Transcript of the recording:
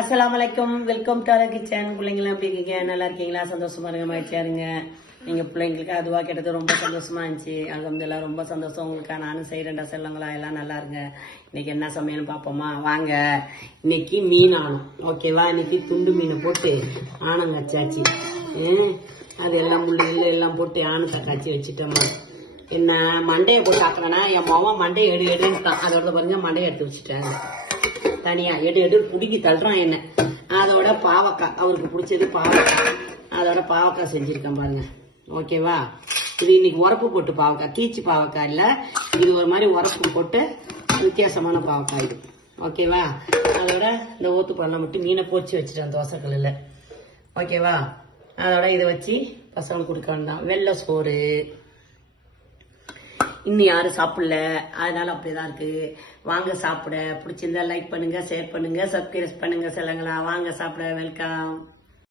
அஸ்ஸலாமு அலைக்கும். Welcome to our kitchen. பிள்ளைங்களாம் எப்படி இருக்கீங்க? நல்லா இருக்கீங்களா? சந்தோஷமா இருங்க, மகிழ்ச்சியா இருங்க. நீங்க பிள்ளைங்களுக்கு அதுவா கேட்டது ரொம்ப சந்தோஷமா இருந்துச்சு. அல்ஹம்துலில்லாஹ் ரொம்ப சந்தோஷம். உங்களுக்கா நானும் செய்யறேன்டா செல்லங்களா, எல்லாம் நல்லா இருங்க. இன்னைக்கு என்ன சமையல் பார்ப்போமா வாங்க. இன்னைக்கு மீன் ஆணும், ஓகேவா? இன்னைக்கு துண்டு மீனை போட்டு ஆனம் கச்சாச்சு. அது எல்லாம் முள்ளு எல்லாம் போட்டு ஆணத்தை காய்ச்சி வச்சுட்டோமா. என்ன மண்டையை போட்டு ஆக்குறேன்னா என் மாவன் மண்டையை எடுன்னுட்டான். அதோட பாருங்க மண்டையை எடுத்து வச்சுட்டாங்க தனியா. எடு குடிக்கி தள்ளுறான் என்ன. அதோட பாவக்காய், அவருக்கு பிடிச்சது பாவக்காய். அதோட பாவக்காய் செஞ்சிருக்கேன் பாருங்க, ஓகேவா? இது இன்னைக்கு உரப்பு போட்டு பாவக்காய், கீச்சு பாவக்காய் இல்ல, இது ஒரு மாதிரி உரப்பு போட்டு வித்தியாசமான பாவக்காய் இது, ஓகேவா? அதோட இந்த ஓத்து பழம் மட்டும் மீனை பொரிச்சு வச்சுட்டேன் தோசைக்கல்ல, ஓகேவா? அதோட இதை வச்சு பசங்களுக்கு கொடுக்க வேண்டாம். வெள்ளை சோறு இன்னும் யாரும் சாப்பிடல, அதனால அப்படிதான் இருக்கு. வாங்க சாப்பிட. பிடிச்சிருந்தா லைக் பண்ணுங்க, ஷேர் பண்ணுங்க, சப்ஸ்கிரைப் பண்ணுங்க செல்லங்களா. வாங்க சாப்பிட. வெல்கம்.